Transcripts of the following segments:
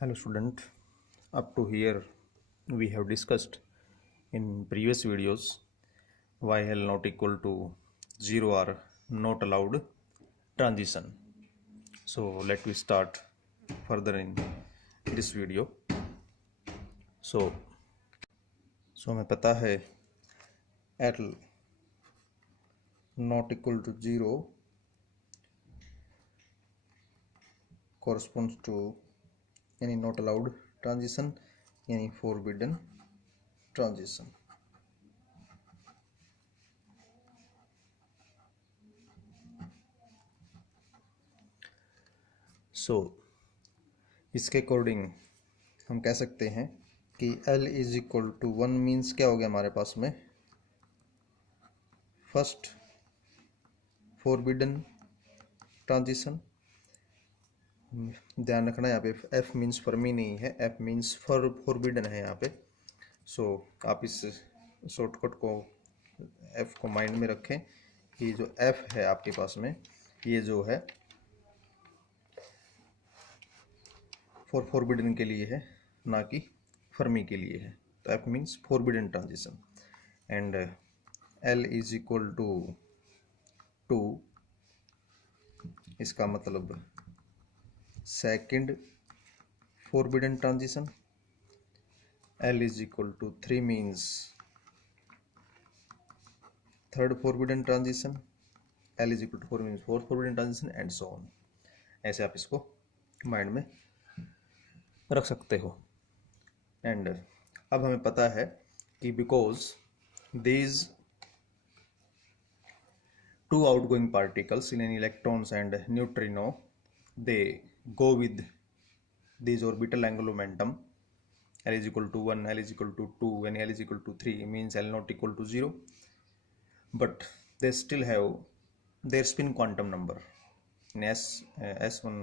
Hello student, up to here we have discussed in previous videos why L not equal to 0 are not allowed transition. So let me start further in this video. So हमें पता है L not equal to 0 corresponds to any not allowed transition, any forbidden transition. So इसके according हम कह सकते हैं कि L is equal to 1 means क्या हो गया हमारे पास में फर्स्ट फोरबिडन ट्रांजिशन। ध्यान रखना यहाँ पे F मीन्स फर्मी नहीं है, F मीन्स फोरबिडन है यहाँ पे। सो आप इस शॉर्टकट को F को माइंड में रखें कि जो F है आपके पास में ये जो है फोरबिडन के लिए है, ना कि फर्मी के लिए है। तो F means forbidden transition and L is equal to 2, इसका मतलब second forbidden transition. L is equal to 3 means third forbidden transition. L is equal to 4 means fourth forbidden transition and so on. ऐसे आप इसको mind में रख सकते हो। And अब हमें पता है कि because these two outgoing particles in an electrons and neutrino, they go with this orbital angular momentum L is equal to 1, L is equal to 2 and L is equal to 3 means L not equal to 0, but they still have their spin quantum number in S1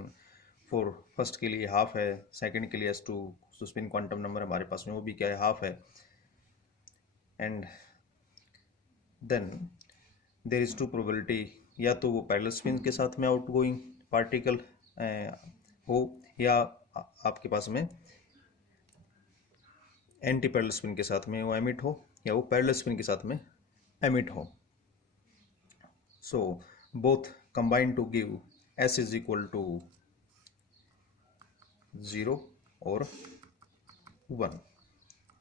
for first के लिए half है, second के लिए S2 तो spin quantum number हमारे पास में वो भी क्या है, हाफ है। And then there is two probability, या तो वो पैरेलल स्पिन के साथ में आउटगोइंग पार्टिकल हो या आपके पास में एंटी पैरेलल स्पिन के साथ में वो एमिट हो या वो पैरेलल स्पिन के साथ में एमिट हो। So both combine to give S is equal to 0 और 1,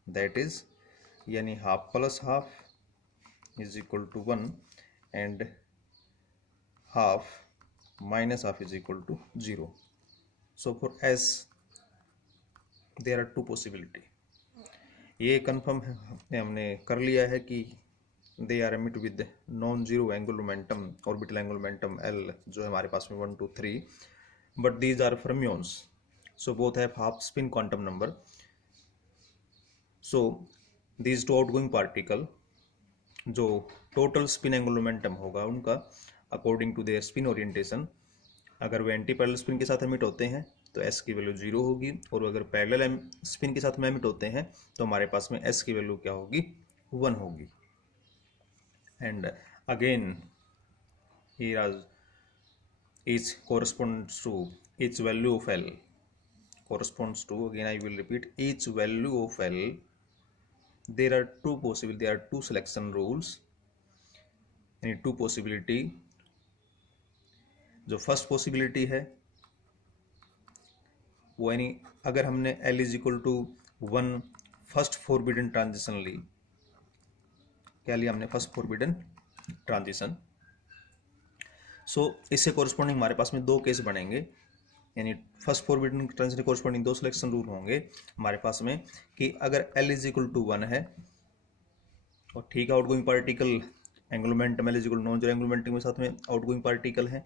दैट इज यानी half plus half is equal to 1 and half minus half is equal to 0. So for S there are two possibility. ये confirm है, हमने कर लिया है कि they are emit with non zero angular momentum, orbital angular momentum L जो है हमारे पास में 1 2 3, but these are fermions, so both have half spin quantum number. So these two outgoing particle जो टोटल स्पिन एंगुलर मोमेंटम होगा उनका according to their spin orientation, अगर वो एंटी पैरेलल स्पिन के साथ एमिट होते हैं तो S की वैल्यू 0 होगी, और अगर पैरेलल स्पिन के साथ में एमिट होते हैं तो हमारे पास में S की वैल्यू क्या होगी, 1 होगी। And again here each corresponds to each value of L corresponds to, again I will repeat, each value of L there are two possible, there are two selection rules, यानी two possibility. जो first possibility है वो यानी अगर हमने L is equal to 1 first forbidden transition ली, क्या लिया हमने, फर्स्ट फोरबिडन ट्रांजिशन। सो इससे कोरस्पॉन्डिंग हमारे पास में दो केस बनेंगे, यानी फर्स्ट फोरबिडन ट्रांजिशन कोरस्पॉन्डिंग दो सिलेक्शन रूल होंगे हमारे पास में कि अगर L इज इक्वल टू 1 है और ठीक है outgoing particle angular momentum L is equal to non zero angular momentum के साथ में आउटगोइंग पार्टिकल है,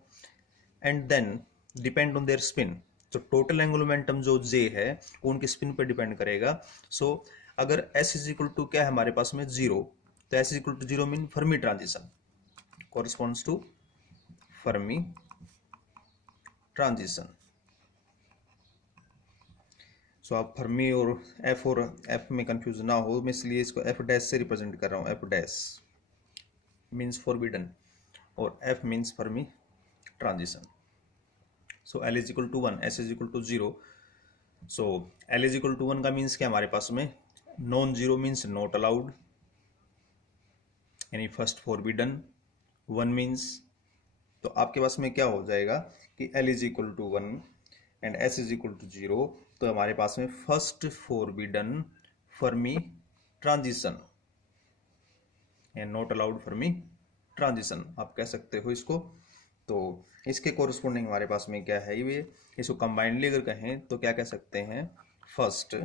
and then depend on their spin, तो टोटल एंगुलर मोमेंटम जो J है वो उनके स्पिन पर डिपेंड करेगा। सो अगर S इज इक्वल टू क्या है हमारे पास में 0, तो S is equal to 0 mean Fermi transition, corresponds to Fermi transition. So आप फर्मी और F में कंफ्यूज ना हो, मैं इसलिए इसको F डैश से रिप्रेजेंट कर रहा हूँ। F डैश मीन्स फोरबिडन और F means Fermi transition. So L is equal to 1, S is equal to 0, so L is equal to 1 का मीन्स क्या हमारे पास में, non zero means not allowed, यानी फर्स्ट फॉरबिडन। 1 मीन्स, तो आपके पास में क्या हो जाएगा कि L is equal to 1 and S is equal to 0, तो हमारे पास में first forbidden Fermi transition and not allowed Fermi transition आप कह सकते हो इसको। तो इसके कोरस्पोंडिंग हमारे पास में क्या है, ये इसको कंबाइंडली अगर कहें तो क्या कह सकते हैं, first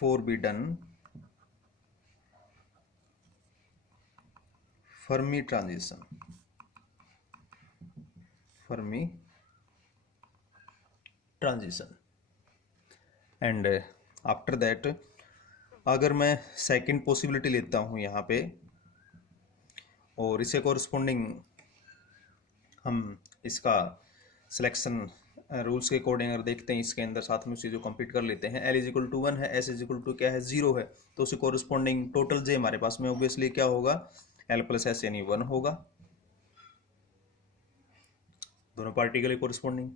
forbidden Fermi transition, Fermi transition. And after that अगर मैं सेकंड पॉसिबिलिटी लेता हूँ यहाँ पे, और इसे कोरस्पोंडिंग हम इसका सिलेक्शन रूल्स के अकॉर्डिंग अगर देखते हैं, इसके अंदर साथ में उसे जो कंप्लीट कर लेते हैं, एल इज इक्वल टू 1 है, एस इज इक्वल टू क्या है 0 है, तो उसे कोरस्पोंडिंग टोटल जे हमारे पास में ऑब्वियसली क्या होगा, एल प्लस एस यानी 1 होगा, दोनों पार्टी के लिए कोरस्पोंडिंग।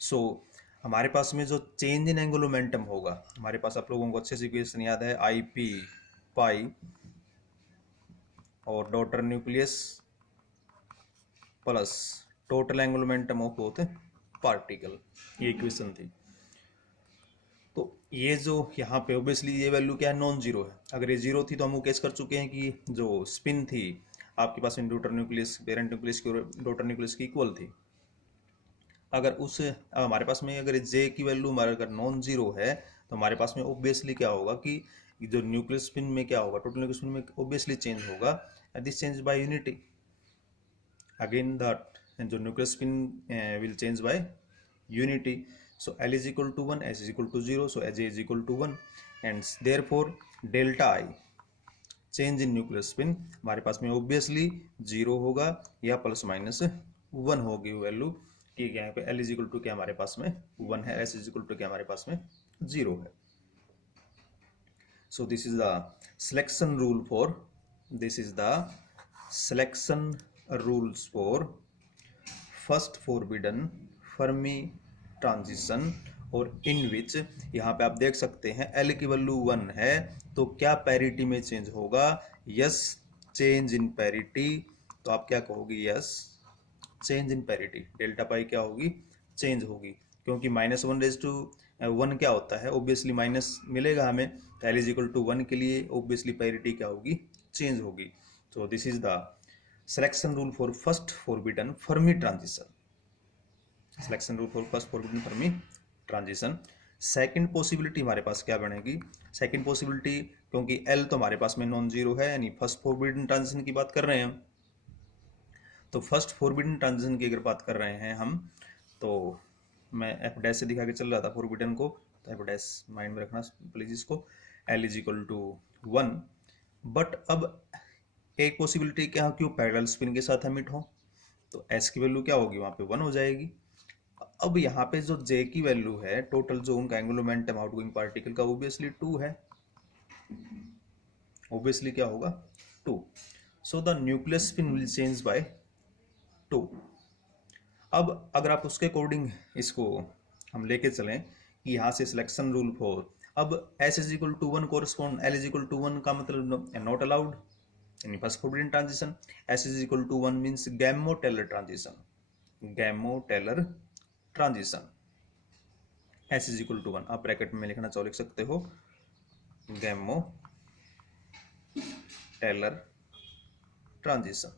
सो हमारे पास में जो चेंज इन एंगुलर मोमेंटम होगा, हमारे पास आप लोगों को अच्छे से इक्वेशन याद है, आई पी पाई और daughter nucleus plus total angular momentum of both particle, ये इक्वेशन थी। तो ये जो यहाँ पे ऑब्वियसली ये वैल्यू क्या है, नॉन जीरो है। अगर ये जीरो थी तो हम वो केस कर चुके हैं कि जो स्पिन थी आपके पास में डॉटर न्यूक्लियस पेरेंट न्यूक्लियस की डॉटर न्यूक्लियस की इक्वल थी। अगर उस हमारे पास में अगर जे की वैल्यू हमारा अगर नॉन जीरो है तो हमारे पास में ऑब्वियसली क्या होगा कि जो न्यूक्लियस स्पिन में क्या होगा, टोटल न्यूक्लियस स्पिन में ऑब्वियसली चेंज होगा, this change by unity, again that जो nucleus spin will change by unity. So L is equal to 1, S is equal to 0, so J is equal to 1 and therefore delta I change in nuclear spin हमारे पास में obviously 0 होगा या plus minus 1 होगी value, कि यहाँ पे L is equal to क्या हमारे पास में 1 है, S is equal to क्या हमारे पास में 0 है। So this is the selection rule for, this is the selection rules for first forbidden Fermi transition, और इन विच यहाँ पे आप देख सकते हैं एल की वैल्यू 1 है तो क्या पैरिटी में चेंज होगा, यस चेंज इन पैरिटी, तो आप क्या कहोगे, yes change in parity, delta pi क्या होगी, चेंज होगी, क्योंकि -1 क्या होता है, ऑब्वियसली माइनस मिलेगा हमें, तो एल इज इक्वल टू 1 के लिए ऑब्वियसली पैरिटी क्या होगी, चेंज होगी। तो this is the selection rule for first forbidden Fermi transition, selection rule for first forbidden Fermi transition. Second possibility हमारे पास क्या बनेगी, सेकंड पॉसिबिलिटी, क्योंकि एल तो हमारे पास में नॉन जीरो है, यानी फर्स्ट फॉरबिडन ट्रांजिशन की बात कर रहे हैं हम, तो फर्स्ट फॉरबिडन ट्रांजिशन की अगर बात कर रहे हैं हम, तो मैं एफ डैश से दिखा के चल रहा था फॉरबिडन को, तो एफ डैश माइंड में रखना प्लीज इसको, L is equal to 1, but अब एक पॉसिबिलिटी क्या, क्यों पैरेलल स्पिन के साथ एमिट हो, तो एस की वैल्यू क्या होगी, वहां पे 1 हो जाएगी। अब यहाँ पे जो जे की वैल्यू है, टोटल जो उनका एंगुलर मोमेंटम आउटगोइंग पार्टिकल का ऑब्वियसली 2 है, ऑब्वियसली क्या होगा 2, so the nucleus spin will change bye 2। अब अगर आप उसके अकॉर्डिंग इसको हम लेके चलें कि यहाँ से सिलेक्शन रूल फॉर, अब S is equal to 1 correspond, L is equal to 1 का मतलब नॉट अलाउड, यानी first forbidden transition, S is equal to 1 means Gamow Teller transition, Gamow Teller transition, S is equal to 1 आप bracket में लिखना चाहो लिख सकते हो, Gamow Teller transition,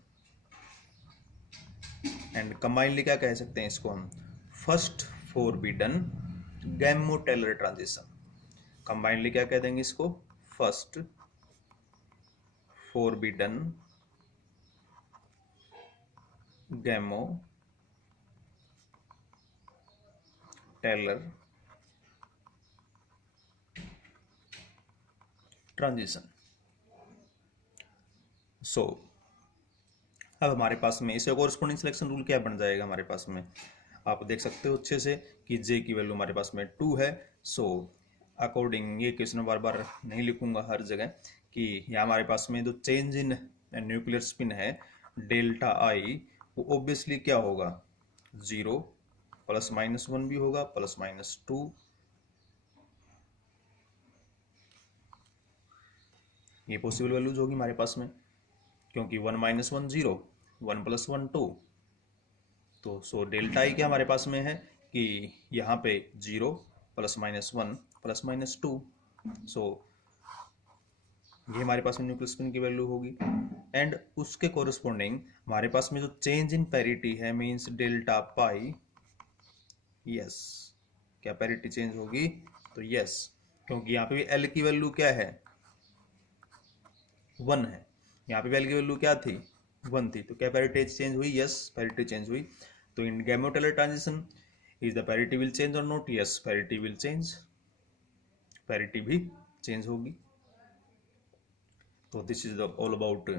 and combinely क्या कह सकते हैं इसको हम, first forbidden Gamow Teller transition, combinely क्या कह देंगे इसको, first forbidden Gamow Teller transition. सो अब हमारे पास में इसे कोरस्पोंडिंग सिलेक्शन रूल क्या बन जाएगा, हमारे पास में आप देख सकते हो अच्छे से कि जे की वैल्यू हमारे पास में 2 है। सो अकॉर्डिंग, ये क्वेश्चन बार बार नहीं लिखूंगा हर जगह, कि यहाँ हमारे पास में जो चेंज इन न्यूक्लियर स्पिन है डेल्टा आई, वो ऑब्वियसली क्या होगा 0 +-1 भी होगा, +-2, ये पॉसिबल वैल्यूज होगी हमारे पास में, क्योंकि 1 - 1 0, 1 + 1 2। तो सो डेल्टा आई क्या हमारे पास में है कि यहाँ पे 0 +-1 +-2। सो ये हमारे पास में न्यूक्लियर स्पिन की वैल्यू होगी। एंड उसके कोरिस्पोंडिंग हमारे पास में जो चेंज इन पैरिटी है मींस डेल्टा पाई, यस, क्या पैरिटी चेंज होगी? तो यस, क्योंकि यहाँ पे भी एल की वैल्यू क्या है? 1 है। यहाँ पे भी एल की वैल्यू क्या थी? 1 थी। तो क्या पैरिटी चेंज हुई? यस, पैरिटी चेंज हुई। तो in Gamow Teller transition is the parity will change और not? Yes, parity will change, parity भी चेंज होगी। तो this is all about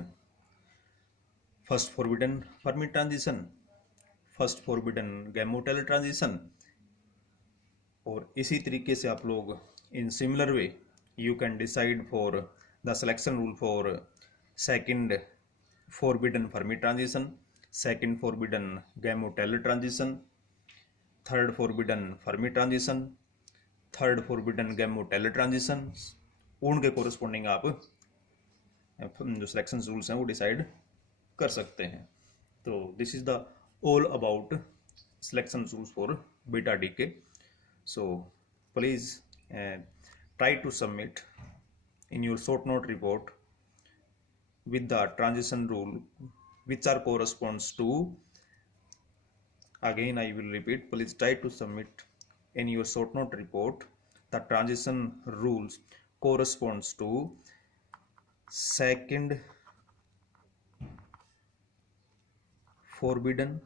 first forbidden Fermi transition, first forbidden Gamow Teller transition. और इसी तरीके से आप लोग in similar way you can decide for the selection rule for second forbidden Fermi transition, second forbidden Gamow Teller transition, third forbidden Fermi transition, third forbidden Gamow Teller transition. उनके corresponding आप जो selection rules हैं वो डिसाइड कर सकते हैं। तो this is the all about selection rules for beta decay. So please try to submit in your short note report with the transition rule which are corresponds to, again I will repeat, please try to submit in your short note report the transition rules corresponds to second forbidden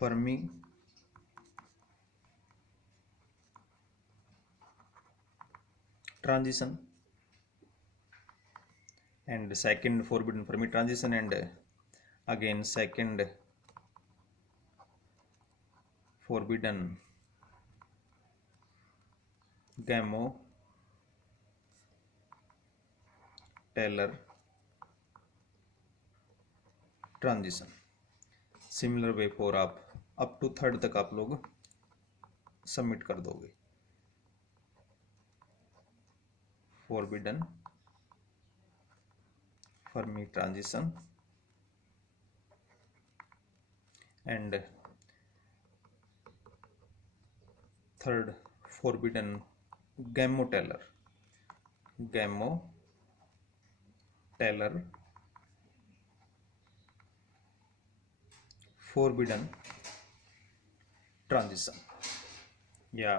Fermi transition and second forbidden Fermi transition, and again second forbidden Gamow-Taylor transition. Similar way for आप up to third तक आप लोग submit कर दोगे। Forbidden Fermi transition and third forbidden Gamow Teller forbidden transition, या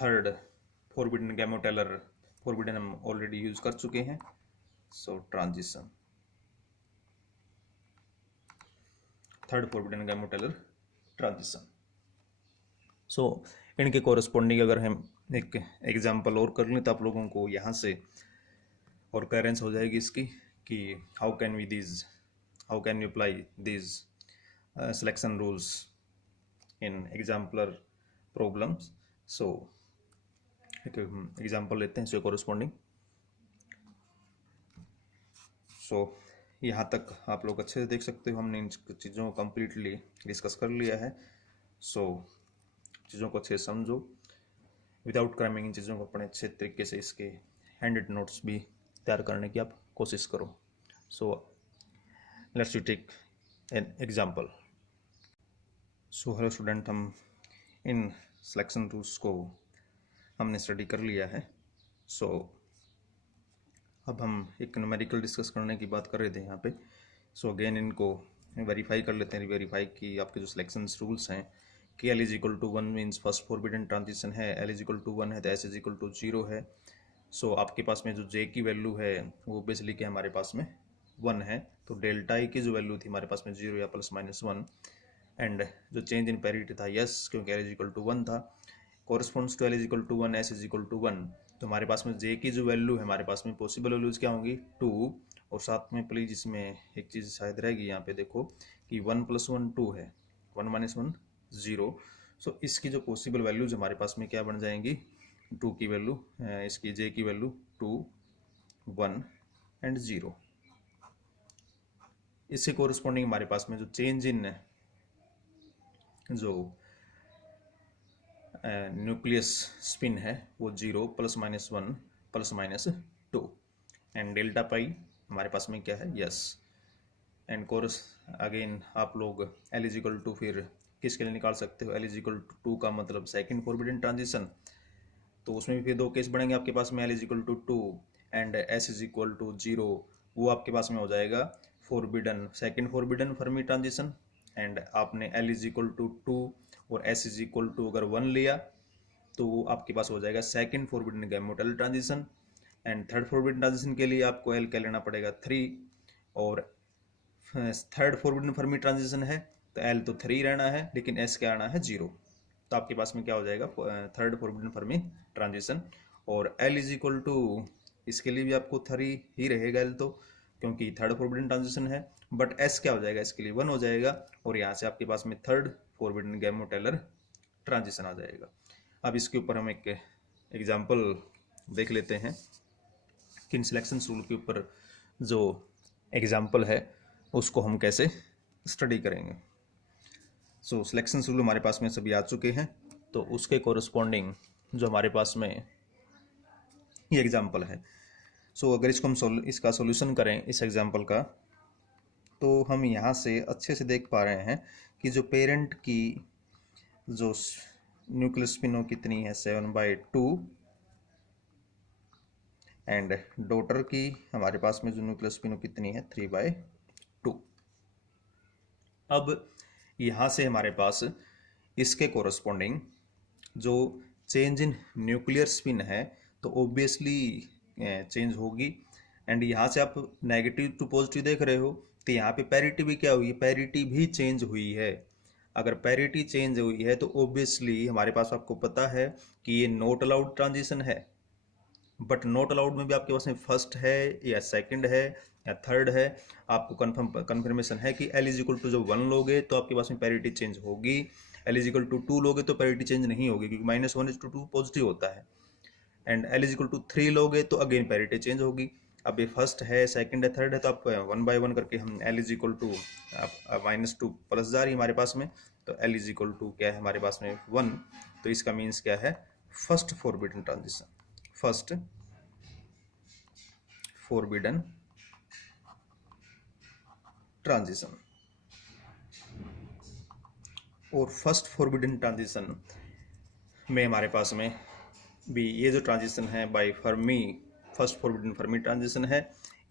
third forbidden Gamow Teller, forbidden हम already use कर चुके हैं। So transition, third forbidden Gamow Teller transition. So इनके कोरस्पोंडिंग अगर हम एक एग्जांपल और कर लें तो आप लोगों को यहाँ से और क्लियरेंस हो जाएगी इसकी कि how can we apply these selection rules in exemplar problems. So एक एग्जाम्पल लेते हैं इसके कोरस्पोंडिंग। सो यहाँ तक आप लोग अच्छे से देख सकते हो, हमने इन चीज़ों को कम्प्लीटली डिस्कस कर लिया है। सो चीज़ों को अच्छे से समझो, विदाउट क्रैमिंग इन चीज़ों को अपने अच्छे तरीके से इसके हैंडेड नोट्स भी तैयार करने की आप कोशिश करो। So let's you take an example. So hello student, हम इन सिलेक्शन रूल्स को हमने स्टडी कर लिया है। सो अब हम एक न्यूमेरिकल डिस्कस करने की बात कर रहे थे यहाँ पे। सो अगेन इनको वेरीफाई कर लेते हैं, वेरीफाई कि आपके जो सिलेक्शन रूल्स हैं कि L = 1 means first forbidden transition है, L = 1 है तो S = 0 है। सो आपके पास में जो J की वैल्यू है वो बेसिकली क्या हमारे पास में 1 है, तो डेल्टा I की जो वैल्यू थी हमारे पास में 0 या +-1, एंड जो चेंज इन पैरिटी था यस, क्योंकि L = 1 था, कोरस्पॉन्ड्स टू L = 1, S = 1। तो हमारे पास में J की जो वैल्यू है हमारे पास में पॉसिबल वैल्यूज क्या होंगी 2, और साथ में प्लीज इसमें एक चीज़ शायद रहेगी यहाँ पे देखो कि 1 + 1 2 है, 1 - 1 0। सो इसकी जो पॉसिबल वैल्यूज हमारे पास में क्या बन जाएंगी 2 की वैल्यू, इसकी J की वैल्यू 2, 1 एंड 0। इससे कोरिस्पॉन्डिंग हमारे पास में जो चेंज इन जो न्यूक्लियस स्पिन है वो 0 ±1 ±2 एंड डेल्टा पाई हमारे पास में क्या है यस। एंड कोर्स अगेन आप लोग L इजिकल टू फिर किसके लिए निकाल सकते हो, L इजिकल टू 2 का मतलब सेकेंड फॉरबिडन ट्रांजिशन, तो उसमें भी फिर दो केस बढ़ेंगे आपके पास में L is equal to 2 and S is equal to 0, वो आपके पास में हो जाएगा forbidden second forbidden Fermi transition. And आपने L इजिकल टू 2 और S इजिकल टू अगर 1 लिया तो वो आपके पास हो जाएगा second forbidden Gamow Teller transition. And third forbidden transition के लिए आपको L क्या लेना पड़ेगा 3, और थर्ड फॉरबिडन फर्मी ट्रांजिशन है तो L तो 3 रहना है लेकिन S क्या आना है 0, तो आपके पास में क्या हो जाएगा थर्ड फॉरबिडन फर्मी ट्रांजिशन। और L इज इक्वल टू इसके लिए भी आपको 3 ही रहेगा L तो, क्योंकि थर्ड फॉरबिडन ट्रांजिशन है, बट S क्या हो जाएगा इसके लिए 1 हो जाएगा, और यहाँ से आपके पास में थर्ड फॉरबिडन गैमोटेलर ट्रांजिशन आ जाएगा। अब इसके ऊपर हम एक एग्जाम्पल देख लेते हैं कि इन सिलेक्शन रूल के ऊपर जो एग्जाम्पल है उसको हम कैसे स्टडी करेंगे। सो सिलेक्शन रूल हमारे पास में सभी आ चुके हैं, तो उसके कोरस्पॉन्डिंग जो हमारे पास में ये एग्जाम्पल है, सो अगर इसको हम इसका सॉल्यूशन करें इस एग्जाम्पल का, तो हम यहाँ से अच्छे से देख पा रहे हैं कि जो पेरेंट की जो न्यूक्लियस स्पिनो कितनी है 7/2 एंड डॉटर की हमारे पास में जो न्यूक्लियस स्पिनो कितनी है 3/2। अब यहाँ से हमारे पास इसके कोरस्पॉन्डिंग जो चेंज इन न्यूक्लियर स्पिन है तो ऑब्वियसली चेंज होगी। एंड यहाँ से आप नेगेटिव टू पॉजिटिव देख रहे हो तो यहाँ पे पैरिटी भी क्या हुई है, पैरिटी भी चेंज हुई है। अगर पैरिटी चेंज हुई है तो ऑब्वियसली हमारे पास आपको पता है कि ये नॉट अलाउड ट्रांजिशन है, बट नॉट अलाउड में भी आपके पास में फर्स्ट है या सेकंड है या थर्ड है, आपको कन्फर्मेशन है कि L इजिकल टू जब 1 लोगे तो आपके पास में पैरिटी चेंज होगी, L इजिकल टू 2 लोगे तो पैरिटी चेंज नहीं होगी क्योंकि -1:2 पॉजिटिव होता है। एंड L इजिकल टू 3 लोगे तो अगेन पैरिटी चेंज होगी। अब ये फर्स्ट है सेकंड है थर्ड है तो आप 1 बाय 1 करके हम L इजिकल टू -2 प्लस जा रही है हमारे पास में, तो L इजिकल टू क्या है हमारे पास में 1, तो इसका मीन्स क्या है first forbidden transition, first forbidden transition. और फर्स्ट फॉरबिडन ट्रांजिशन में हमारे पास में भी ये जो ट्रांजिशन है by Fermi first forbidden Fermi transition है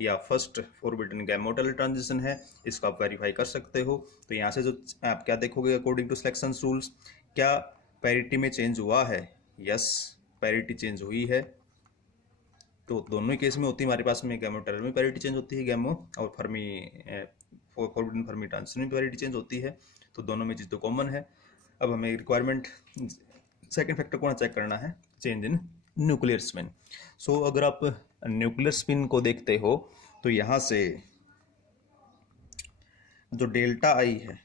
या फर्स्ट फॉरबिडन गैमोटल ट्रांजिशन है, इसको आप वेरीफाई कर सकते हो। तो यहाँ से जो आप क्या देखोगे अकॉर्डिंग टू सिलेक्शन रूल्स, क्या पैरिटी में चेंज हुआ है, यस पैरिटी चेंज हुई है, तो दोनों ही केस में होती है हमारे पास में, गैमोटेलर में पैरिटी चेंज होती है गैमो, और फर्मी फॉरबिडन फर्मी ट्रांजिशन में पैरिटी चेंज होती है, तो दोनों में चीज़ तो कॉमन है। अब हमें रिक्वायरमेंट सेकेंड फैक्टर कौन चेक करना है, चेंज इन न्यूक्लियर स्पिन। सो अगर आप न्यूक्लियर स्पिन को देखते हो तो यहाँ से जो डेल्टा आई है,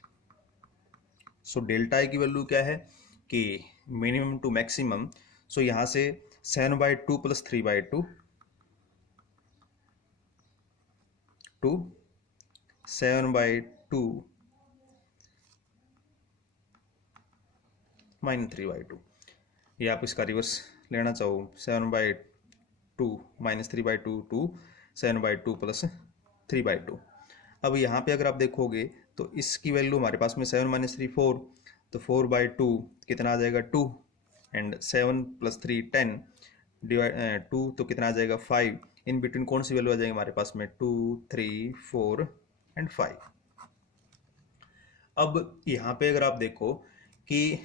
सो डेल्टा आई की वैल्यू क्या है कि मिनिमम टू मैक्सिमम, सो यहाँ से 7/2 + 3/2 टू 7/2 - 3/2, ये आप इसका रिवर्स लेना चाहो 7/2 - 3/2 टू 7/2 + 3/2। अब यहाँ पे अगर आप देखोगे तो इसकी वैल्यू हमारे पास में 7 - 3 4, तो 4/2 कितना आ जाएगा 2, एंड 7 + 3 10 डिवाइड 2 तो कितना आ जाएगा 5, इन बिटवीन कौन सी वैल्यू आ जाएगी हमारे पास में 2 3 4 एंड 5। अब यहाँ पे अगर आप देखो कि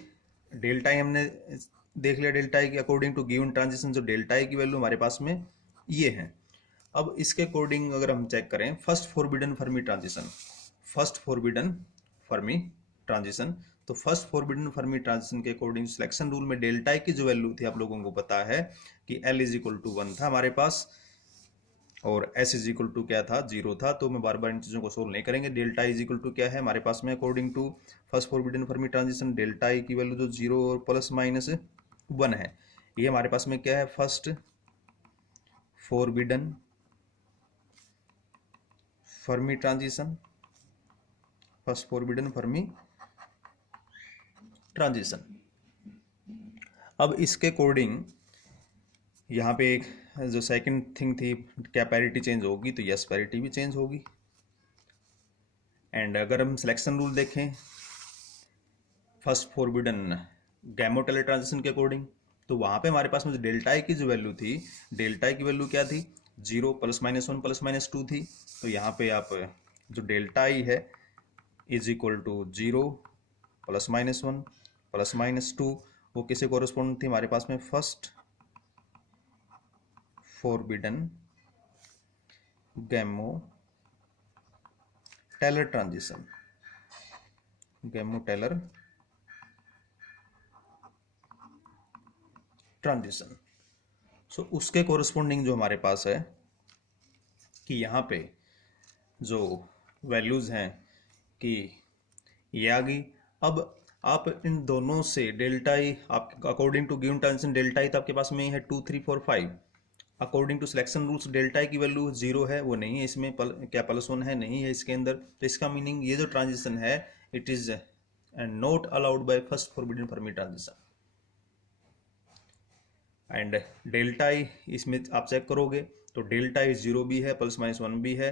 डेल्टा आई हमने देख लिया, डेल्टा आई की अकॉर्डिंग टू गिवन ट्रांजिशन जो डेल्टा आई की वैल्यू हमारे पास में ये है। अब इसके अकॉर्डिंग अगर हम चेक करें first forbidden Fermi transition, first forbidden Fermi transition, तो फर्स्ट फॉरबिडन फर्मी ट्रांजिशन के अकॉर्डिंग सिलेक्शन रूल में डेल्टा आई की जो वैल्यू थी आप लोगों को पता है कि L इजिकल टू 1 था हमारे पास और S इजिकल टू क्या था 0 था, तो मैं बार बार इन चीज़ों को सोल्व नहीं करेंगे। डेल्टा इजिकल टू क्या है हमारे पास में according to first forbidden Fermi transition, delta I की वैल्यू जो 0 और ±1 है, ये हमारे पास में क्या है first forbidden Fermi transition first forbidden Fermi transition. अब इसके कोडिंग यहाँ पे एक जो सेकंड थिंग थी, क्या पैरिटी चेंज होगी, तो यस पैरिटी भी चेंज होगी। एंड अगर हम सिलेक्शन रूल देखें फर्स्ट फोरबिडन गैमोटेलर ट्रांजिशन के अकॉर्डिंग, तो वहां पे हमारे पास में डेल्टा आई की जो वैल्यू थी, डेल्टा आई की वैल्यू क्या थी, 0 +-1 +-2 थी। तो यहाँ पे आप जो डेल्टा आई है इज इक्वल टू 0 +-1 +-2, वो किसे कोरिस्पोंड थी हमारे पास में, first forbidden Gamow Teller transition, गैमोटेलर transition. सो उसके कोरिस्पोंडिंग जो हमारे पास है कि यहाँ पे जो वैल्यूज हैं कि ये आ गई। अब आप इन दोनों से डेल्टा आई, आप according to given transition delta I तो आपके पास में है 2 3 4 5। According to selection rules delta I की वैल्यू 0 है, वो नहीं है इसमें, क्या +1 है, नहीं है इसके अंदर। तो इसका मीनिंग ये जो ट्रांजिशन है it is not allowed by first forbidden Fermi transition. And delta आई इसमें आप चेक करोगे तो डेल्टा आई 0 भी है, +-1 भी है,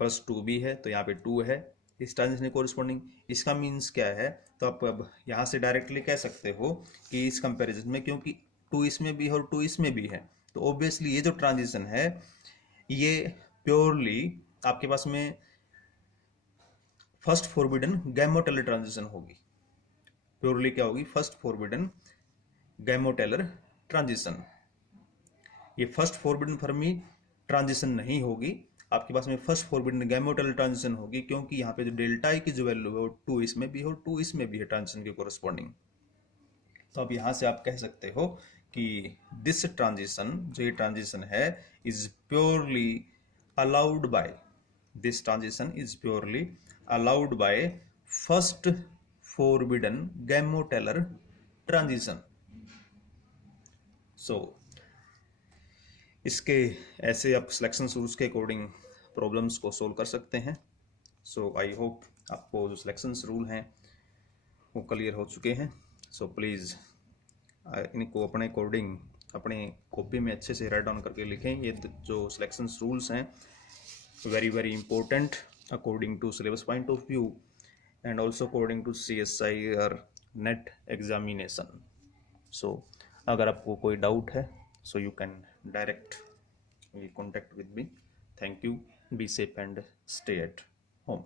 +2 भी है, तो यहाँ पे 2 है इस ट्रांजिशन कोरिस्पोंडिंग। इसका मीन्स क्या है, तो आप अब यहाँ से डायरेक्टली कह सकते हो कि इस कंपैरिजन में, क्योंकि 2 इसमें भी है और 2 इसमें भी है, तो ऑब्वियसली ये जो ट्रांजिशन है ये प्योरली आपके पास में फर्स्ट फोरबिडन गैमोटेलर ट्रांजिशन होगी। प्योरली क्या होगी, फर्स्ट फोरबिडन गैमोटेलर ट्रांजिशन। ये फर्स्ट फोरबिडन फर्मी ट्रांजिशन नहीं होगी, आपके पास में फर्स्ट फोरबिडन गैमोटेलर ट्रांजिशन होगी, क्योंकि यहाँ पे जो डेल्टा आई की जो वैल्यू है वो 2 इसमें भी है और 2 इसमें भी है ट्रांजिशन के कोरस्पॉन्डिंग। तो अब यहाँ से आप कह सकते हो कि दिस ट्रांजिशन, जो ये ट्रांजिशन है, is purely allowed by, this transition is purely allowed by first forbidden Gamow Teller transition. So इसके ऐसे आप सिलेक्शन रूल्स के अकॉर्डिंग प्रॉब्लम्स को सोल्व कर सकते हैं। सो आई होप आपको जो सिलेक्शन रूल हैं वो क्लियर हो चुके हैं। सो प्लीज़ इनको अपने अकॉर्डिंग अपने कॉपी में अच्छे से राइट डाउन करके लिखें। ये जो सिलेक्शन रूल्स हैं very very important according to syllabus point of view and also according to CSI और नेट एग्जामिनेशन। सो अगर आपको कोई डाउट है so you can directly contact with me. Thank you. Be safe and stay at home.